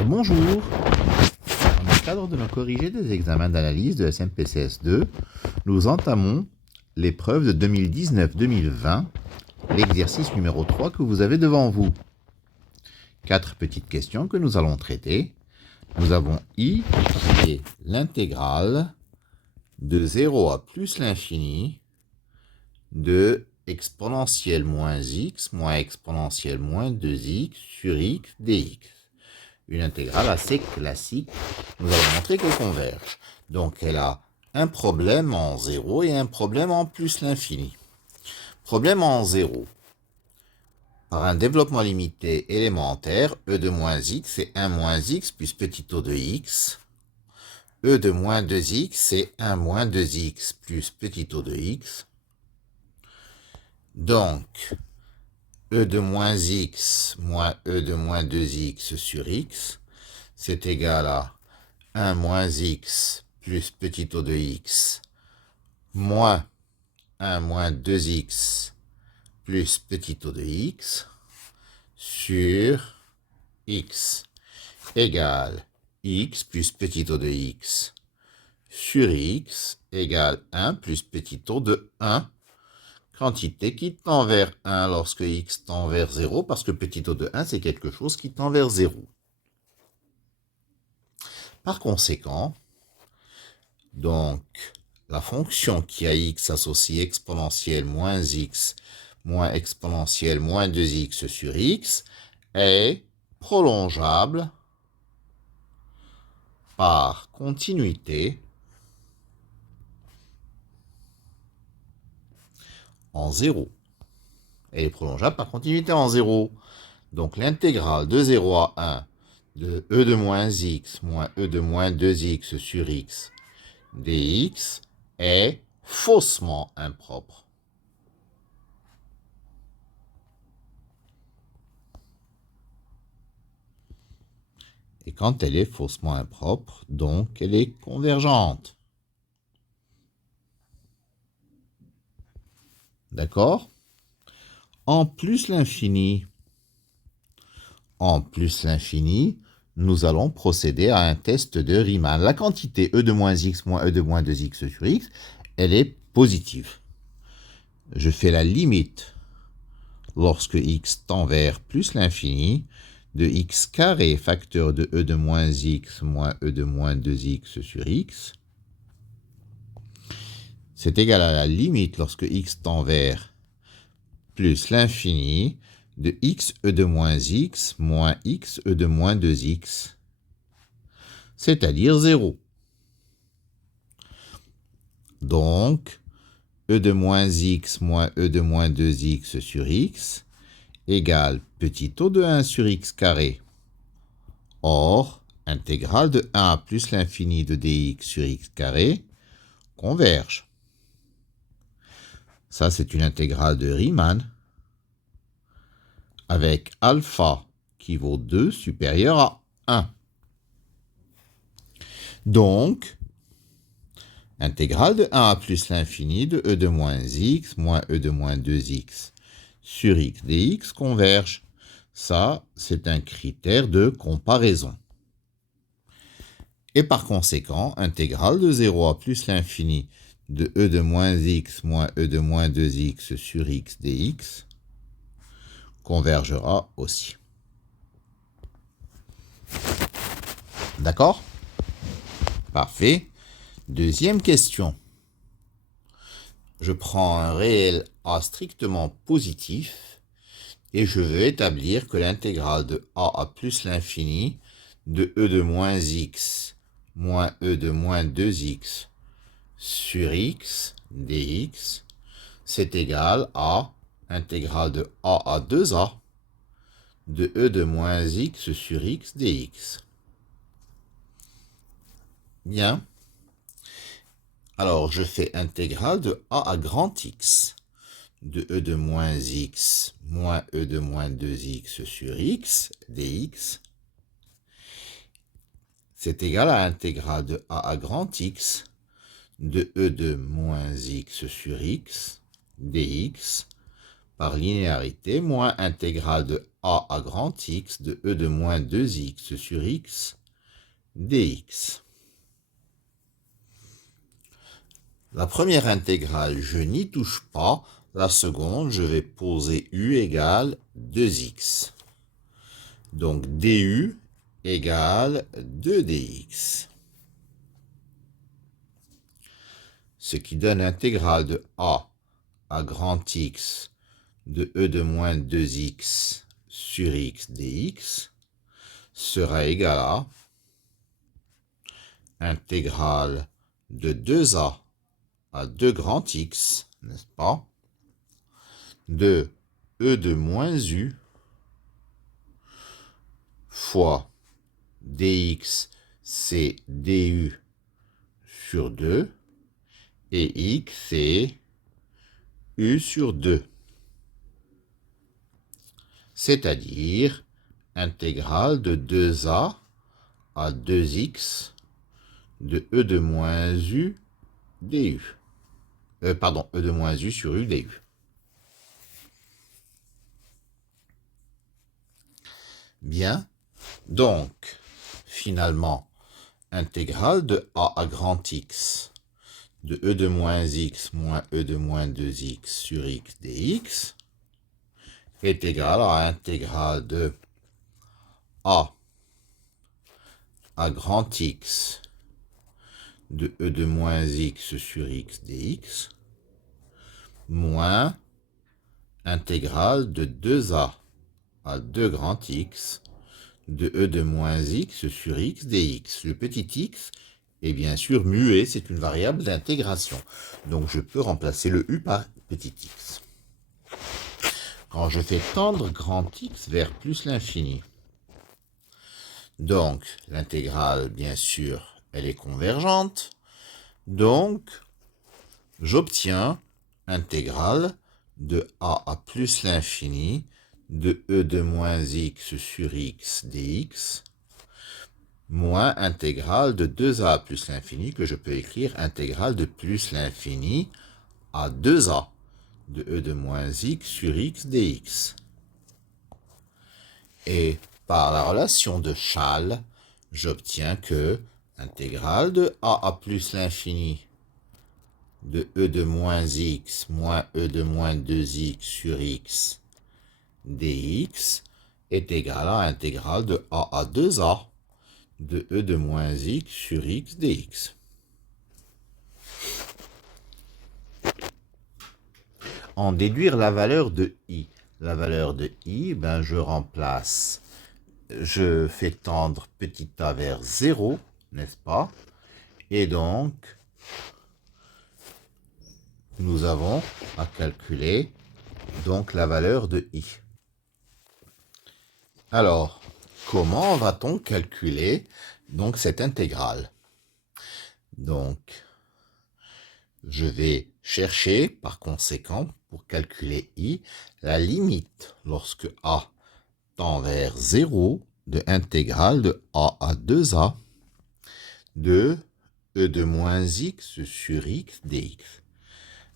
Bonjour. Dans le cadre de nos corrigés des examens d'analyse de SMPCS2, nous entamons l'épreuve de 2019-2020, l'exercice numéro 3 que vous avez devant vous. 4 petites questions que nous allons traiter. Nous avons I qui est l'intégrale de 0 à plus l'infini de exponentielle moins x moins exponentielle moins 2x sur x dx. Une intégrale assez classique, nous allons montrer qu'elle converge. Donc elle a un problème en 0 et un problème en plus l'infini. Problème en 0. Par un développement limité élémentaire, e de moins x c'est 1 moins x plus petit o de x. E de moins 2x c'est 1 moins 2x plus petit o de x. Donc, e de moins x moins e de moins 2x sur x, c'est égal à 1 moins x plus petit o de x moins 1 moins 2x plus petit o de x sur x égale x plus petit o de x sur x égale 1 plus petit o de 1, quantité qui tend vers 1 lorsque x tend vers 0, parce que petit o de 1, c'est quelque chose qui tend vers 0. Par conséquent, donc, la fonction qui a x associe exponentielle moins x moins exponentielle moins 2x sur x est prolongeable par continuité en 0. Elle est prolongeable par continuité en 0. Donc l'intégrale de 0 à 1 de e de moins x moins e de moins 2x sur x dx est faussement impropre. Et quand elle est faussement impropre, donc elle est convergente. D'accord? En plus l'infini, nous allons procéder à un test de Riemann. La quantité e de moins x moins e de moins 2x sur x, elle est positive. Je fais la limite lorsque x tend vers plus l'infini de x carré facteur de e de moins x moins e de moins 2x sur x. C'est égal à la limite lorsque x tend vers plus l'infini de x e de moins x moins x e de moins 2x, c'est-à-dire 0. Donc, e de moins x moins e de moins 2x sur x égale petit o de 1 sur x carré. Or, intégrale de 1 à plus l'infini de dx sur x carré converge. Ça, c'est une intégrale de Riemann avec alpha qui vaut 2 supérieur à 1. Donc, intégrale de 1 à plus l'infini de e de moins x moins e de moins 2x sur x dx converge. Ça, c'est un critère de comparaison. Et par conséquent, intégrale de 0 à plus l'infini de e de moins x moins e de moins 2x sur x dx convergera aussi. D'accord? Parfait. Deuxième question. Je prends un réel a strictement positif et je veux établir que l'intégrale de a à plus l'infini de e de moins x moins e de moins 2x sur x dx, c'est égal à intégrale de a à 2a de e de moins x sur x dx. Bien. Alors, je fais intégrale de a à grand X de e de moins x moins e de moins 2x sur x dx. C'est égal à intégrale de a à grand X de e de moins x sur x dx par linéarité moins intégrale de a à grand X de e de moins 2x sur x dx. La première intégrale, je n'y touche pas. La seconde, je vais poser u égale 2x. Donc du égale 2dx. Ce qui donne l'intégrale de a à grand X de e de moins 2x sur x dx sera égal à intégrale de 2a à 2 grand X, n'est-ce pas, de e de moins u fois dx, c'est du sur 2, et x, c'est u sur 2. C'est-à-dire intégrale de 2a à 2x de e de moins u du. E de moins u sur u du. Bien, donc, finalement, intégrale de a à grand X de e de moins x moins e de moins 2x sur x dx est égale à intégrale de a à grand X de e de moins x sur x dx moins intégrale de 2a à 2 grand X de e de moins x sur x dx. Le petit x est bien sûr muet, c'est une variable d'intégration. Donc je peux remplacer le u par petit x. Quand je fais tendre grand X vers plus l'infini, donc l'intégrale, bien sûr, elle est convergente. Donc, j'obtiens intégrale de a à plus l'infini de e de moins x sur x dx moins intégrale de 2a plus l'infini, que je peux écrire intégrale de plus l'infini à 2a de e de moins x sur x dx. Et par la relation de Schall, j'obtiens que intégrale de a à plus l'infini de e de moins x moins e de moins 2x sur x dx est égale à intégrale de a à 2a de e de moins x sur x dx. En déduire la valeur de i. La valeur de i, je remplace, je fais tendre petit a vers 0, n'est-ce pas? Et donc, nous avons à calculer donc la valeur de i. Alors, comment va-t-on calculer donc cette intégrale? Donc, je vais chercher par conséquent, pour calculer i, la limite lorsque a tend vers 0 de intégrale de a à 2a de e de moins x sur x dx.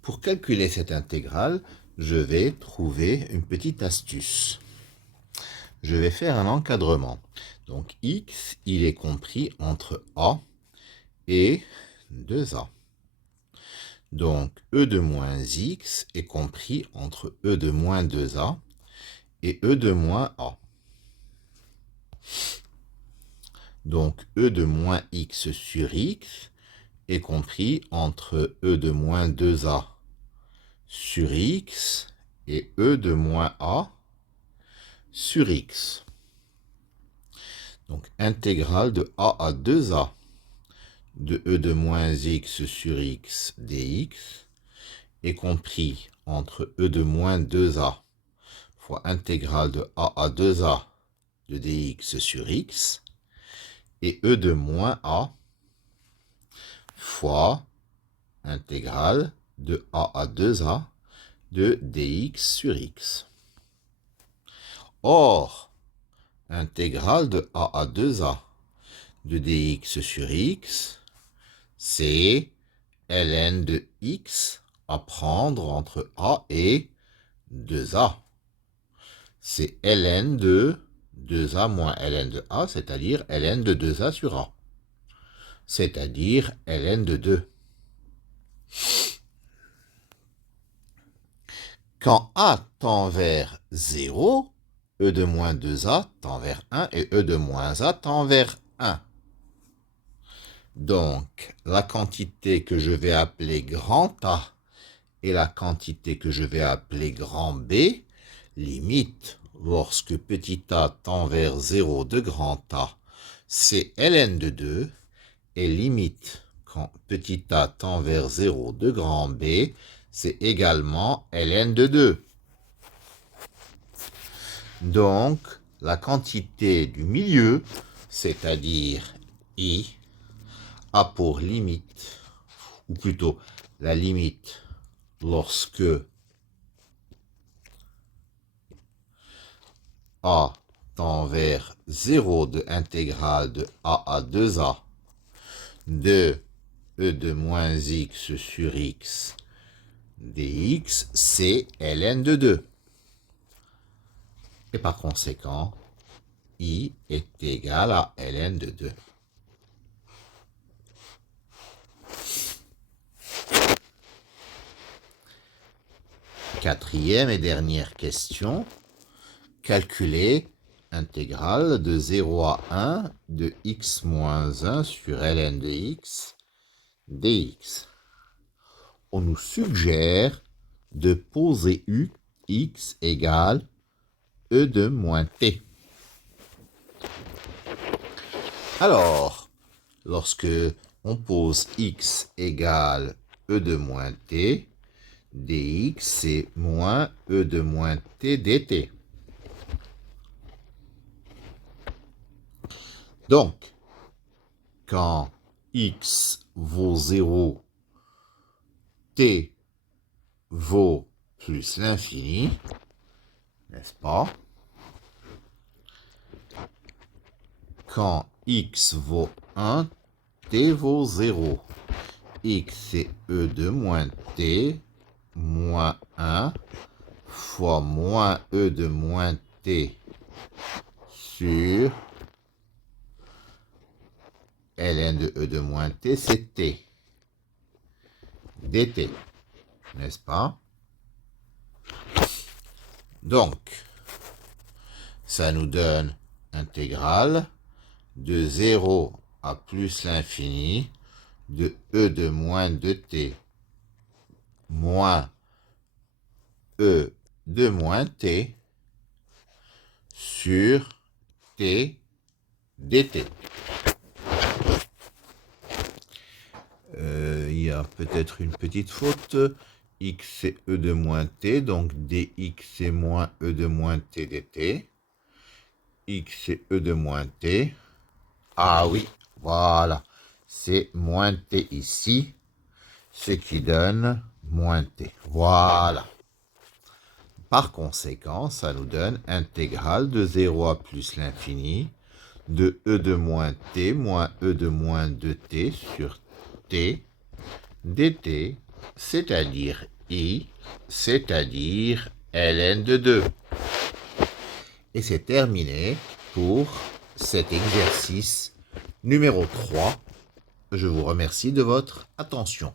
Pour calculer cette intégrale, je vais trouver une petite astuce. Je vais faire un encadrement. Donc x, il est compris entre a et 2a. Donc e de moins x est compris entre e de moins 2a et e de moins a. Donc e de moins x sur x est compris entre e de moins 2a sur x et e de moins a sur x. Donc intégrale de a à 2a de e de moins x sur x dx est compris entre e de moins 2a fois intégrale de a à 2a de dx sur x et e de moins a fois intégrale de a à 2a de dx sur x. Or, intégrale de a à 2a de dx sur x, c'est ln de x à prendre entre a et 2a. c'est ln de 2a moins ln de a, c'est-à-dire ln de 2a sur a, c'est-à-dire ln de 2. Quand a tend vers 0, e de moins 2a tend vers 1 et e de moins a tend vers 1. Donc, la quantité que je vais appeler grand A et la quantité que je vais appeler grand B, limite lorsque petit a tend vers 0 de grand A, c'est ln de 2, et limite quand petit a tend vers 0 de grand B, c'est également ln de 2. Donc, la quantité du milieu, c'est-à-dire I, a pour limite, ou plutôt la limite lorsque A tend vers 0 de intégrale de A à 2A de e de moins x sur x dx, c'est ln de 2. Et par conséquent, I est égal à ln de 2. Quatrième et dernière question. Calculer intégrale de 0 à 1 de x moins 1 sur ln de x dx. On nous suggère de poser u, x égale e de moins t. Alors, lorsque on pose x égale e de moins t, dx c'est moins e de moins t dt. Donc, quand x vaut 0, t vaut plus l'infini, n'est-ce pas? Quand x vaut 1, t vaut 0. X c'est e de moins t moins 1 fois moins e de moins t sur ln de e de moins t, c'est t dt, n'est-ce pas? Donc, ça nous donne intégrale de 0 à plus l'infini de e de moins 2t moins e de moins t sur t dt. Il y a peut-être une petite faute. X c'est e de moins t, donc dx c'est moins e de moins t dt. X c'est e de moins t. Ah oui, voilà, c'est moins t ici, ce qui donne moins t. Voilà. Par conséquent, ça nous donne intégrale de 0 à plus l'infini de e de moins t moins e de moins 2t sur t dt, c'est-à-dire I, c'est-à-dire ln de 2. Et c'est terminé pour cet exercice numéro 3. Je vous remercie de votre attention.